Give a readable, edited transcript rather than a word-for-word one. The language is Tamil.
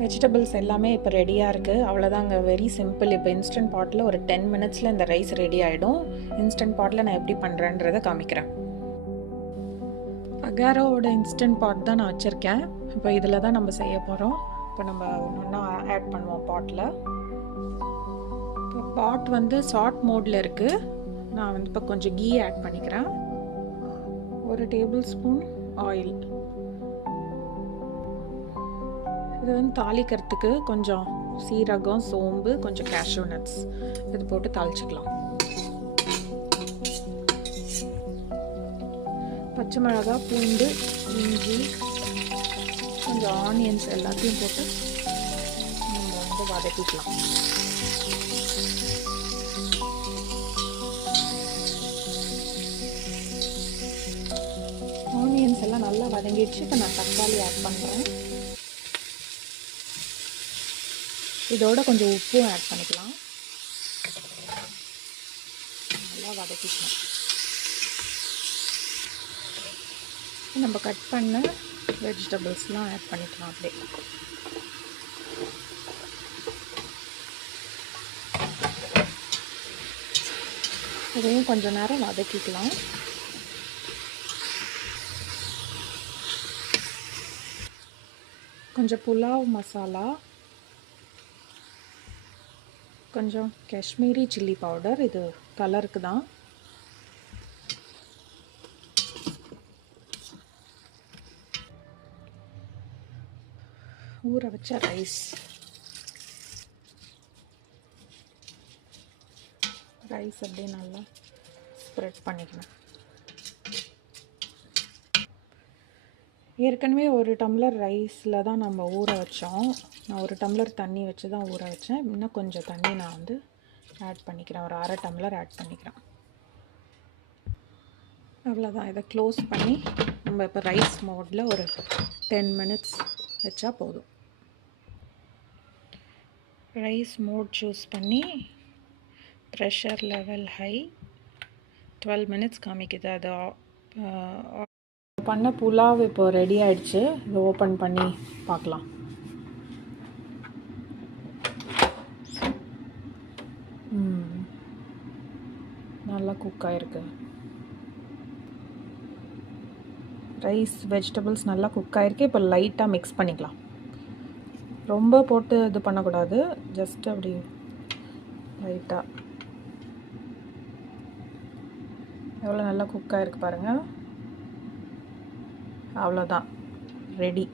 வெஜிடபிள்ஸ் எல்லாமே இப்போ ரெடியாக இருக்குது. அவ்வளோதாங்க, வெரி சிம்பிள். இப்போ இன்ஸ்டன்ட் பாட்டில் ஒரு 10 மினிட்ஸில் இந்த ரைஸ் ரெடி ஆகிடும். இன்ஸ்டன்ட் பாட்டில் நான் எப்படி பண்ணுறேன்றதை காமிக்கிறேன். அகாரோவோட இன்ஸ்டன்ட் பாட் தான் நான் வச்சுருக்கேன். இப்போ இதில் தான் நம்ம செய்ய போகிறோம். இப்போ நம்ம ஒன்று ஒன்றா ஆட் பண்ணுவோம் பாட்டில். இப்போ பாட் வந்து ஷார்ட் மோடில் இருக்குது. நான் வந்து இப்போ கொஞ்சம் கீ ஆட் பண்ணிக்கிறேன். 1 டேபிள் ஸ்பூன் ஆயில். இது வந்து தாளிக்கிறதுக்கு கொஞ்சம் சீரகம், சோம்பு, கொஞ்சம் கேஷ்யூ நட்ஸ் இது போட்டு தாளிச்சிக்கலாம். பச்சை மிளகாய், பூண்டு, இஞ்சி, கொஞ்சம் ஆனியன்ஸ் எல்லாத்தையும் போட்டு நம்ம வந்து வதக்கிக்கலாம். ஆனியன்ஸ் எல்லாம் நல்லா வதங்கிடுச்சு. இப்போ நான் தக்காளி ஆட் பண்ணுறேன். இதோட கொஞ்சம் உப்பும் ஆட் பண்ணிக்கலாம். நல்லா வதக்கிக்கலாம். நம்ம கட் பண்ண வெஜிடபிள்ஸ்லாம் ஆட் பண்ணிக்கலாம். அப்படியே இதையும் கொஞ்சம் நேரம் வதக்கிக்கலாம். கொஞ்சம் புலாவ் மசாலா, கொஞ்சம் காஷ்மீரி சில்லி பவுடர், இது கலருக்கு தான். ஊற வச்ச ரைஸ் அப்படியே நல்லா ஸ்ப்ரெட் பண்ணிக்கணும். ஏற்கனவே 1 டம்ளர் ரைஸில் தான் நம்ம ஊற வச்சோம். நான் 1 டம்ளர் தண்ணி வச்சு தான் ஊற வச்சேன். இன்னும் கொஞ்சம் தண்ணி நான் வந்து ஆட் பண்ணிக்கிறேன். ஒரு 1/2 டம்ளர் ஆட் பண்ணிக்கிறேன். அவ்வளோதான். இதை க்ளோஸ் பண்ணி நம்ம இப்போ ரைஸ் மோடில் ஒரு 10 மினிட்ஸ் வச்சா போதும். ரைஸ் மோட் சூஸ் பண்ணி ப்ரெஷர் லெவல் ஹை, 12 மினிட்ஸ் காமிக்குது. அது பண்ண புலாவ் இப்போ ரெடி ஆகிடுச்சு. இதை ஓப்பன் பண்ணி பார்க்கலாம். நல்லா குக் ஆகிருக்கு. ரைஸ் வெஜிடபிள்ஸ் நல்லா குக் ஆகிருக்கு. இப்போ லைட்டாக மிக்ஸ் பண்ணிக்கலாம். ரொம்ப போட்டு இது பண்ணக்கூடாது, ஜஸ்ட் அப்படி லைட்டாக. எவ்வளோ நல்லா குக் ஆகிருக்கு பாருங்கள். அவ்வளோதான், ரெடி.